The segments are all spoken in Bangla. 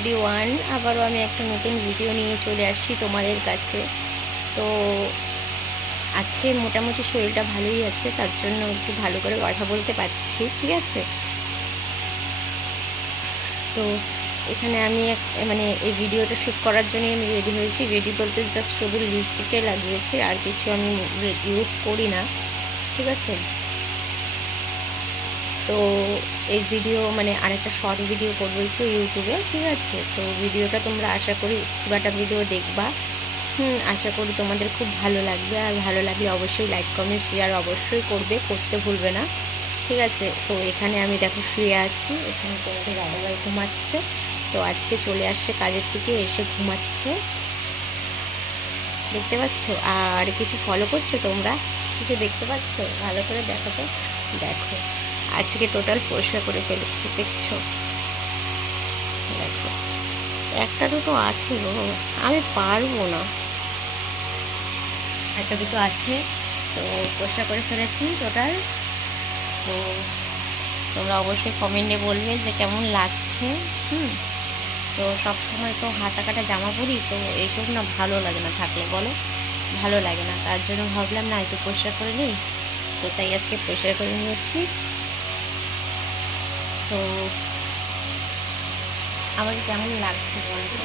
এভরি ওয়ান আবারও আমি একটা নতুন ভিডিও নিয়ে চলে আসছি তোমাদের কাছে। তো আজকে মোটামুটি শরীরটা ভালোই আছে, তার জন্য একটু ভালো করে কথা বলতে পারছি, ঠিক আছে? তো এখানে আমি এক মানে এই ভিডিওটা শ্যুট করার জন্যই আমি রেডি হয়েছি। রেডি বলতে জাস্ট শুধু লিপস্টিকে লাগিয়েছি, আর কিছু আমি ইউজ করি না, ঠিক আছে? তো এই ভিডিও মানে আরেকটা শর্ট ভিডিও করব একটু ইউটিউবে ঠিক আছে? তো ভিডিওটা তোমরা আশা করি পুরাটা ভিডিও দেখবা। হুম, আশা করি তোমাদের খুব ভালো লাগবে। আর ভালো লাগলে অবশ্যই লাইক কমেন্ট শেয়ার অবশ্যই করবে, করতে ভুলবে না। ঠিক আছে? তো এখানে আমি দেখো শুয়ে আছি। এখানে তোমাদের দাদাভাই ঘুমাচ্ছে। তো আজকে চলে আসছে কাজের থেকে, এসে ঘুমাচ্ছে। দেখতে পাচ্ছ? আর কিছু ফলো করছ তোমরা? কিছু দেখতে পাচ্ছ? ভালো করে দেখো তো। দেখো। আজকে টোটাল পরিষ্কার করে ফেলেছি, দেখছ? দেখো, একটা দুটো আছে গো, আমি পারব না। একটা দুটো আছে, তো পরিষ্কার করে ফেলেছি টোটাল তো তোমরা অবশ্যই কমেন্টে বলবে যে কেমন লাগছে, হুম? তো সবসময় তো হাতা কাটা জামা পরি, তো এইসব না ভালো লাগে না থাকলে, বলো? ভালো লাগে না, তার জন্য ভাবলাম না একটু পরিষ্কার করে নিই। তো তাই আজকে পরিষ্কার করে নিয়েছি। তো আমাকে কেমন লাগছে বলতো?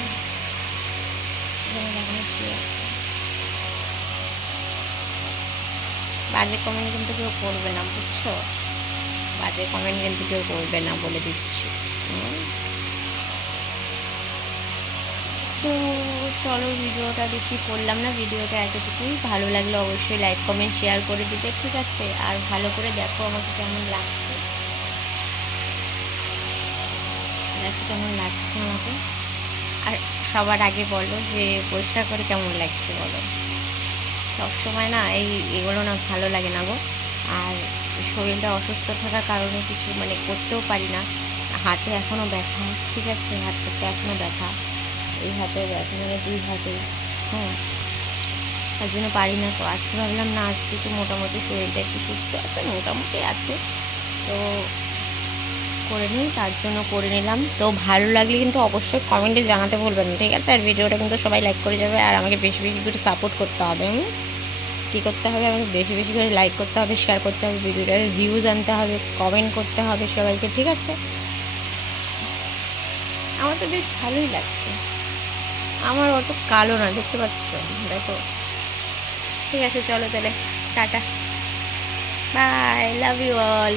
বাজে কমেন্ট কিন্তু কেউ করবে না, বুঝছ? বাজে কমেন্ট কিন্তু কেউ করবে না বলে দিচ্ছি। চলো ভিডিওটা বেশি করলাম না, ভিডিওটা এতটুকুই। ভালো লাগলে অবশ্যই লাইক কমেন্ট শেয়ার করে দিতে ঠিক আছে? আর ভালো করে দেখো আমাকে কেমন লাগছে। দেখো কেমন লাগছে আমাকে? আর সবার আগে বলো যে, পরিষ্কার করে কেমন লাগছে বলো? সব সময় না এই এগুলো না ভালো লাগে না গো। আর শরীরটা অসুস্থ থাকার কারণে কিছু মানে করতেও পারি না। হাতে এখনও ব্যথা, ঠিক আছে? হাত করতে এখনও ব্যথা। এই হাতে ব্যথা মানে দুই হাতে হ্যাঁ? তার জন্য পারি না তো। আজকে ভাবলাম না, আজকে তো মোটামুটি শরীরটা একটু সুস্থ আছে, মোটামুটি আছে। তো করে নিই, তার জন্য করে নিলাম। তো ভালো লাগলে কিন্তু অবশ্যই কমেন্টে জানাতে ভুলবেন না, ঠিক আছে? আর ভিডিওটা কিন্তু সবাই লাইক করে যাবে আর আমাকে বেশি বেশি করে সাপোর্ট করতে হবে? কী করতে হবে? আমাকে বেশি বেশি করে লাইক করতে হবে শেয়ার করতে হবে ভিডিওটাতে ভিউজ আনতে হবে কমেন্ট করতে হবে সবাইকে, ঠিক আছে? আমার তো বেশ ভালোই লাগছে। আমার অত কালো না, দেখতে পাচ্ছ? দেখো। ঠিক আছে, চলো তাহলে, tata. Bye love you all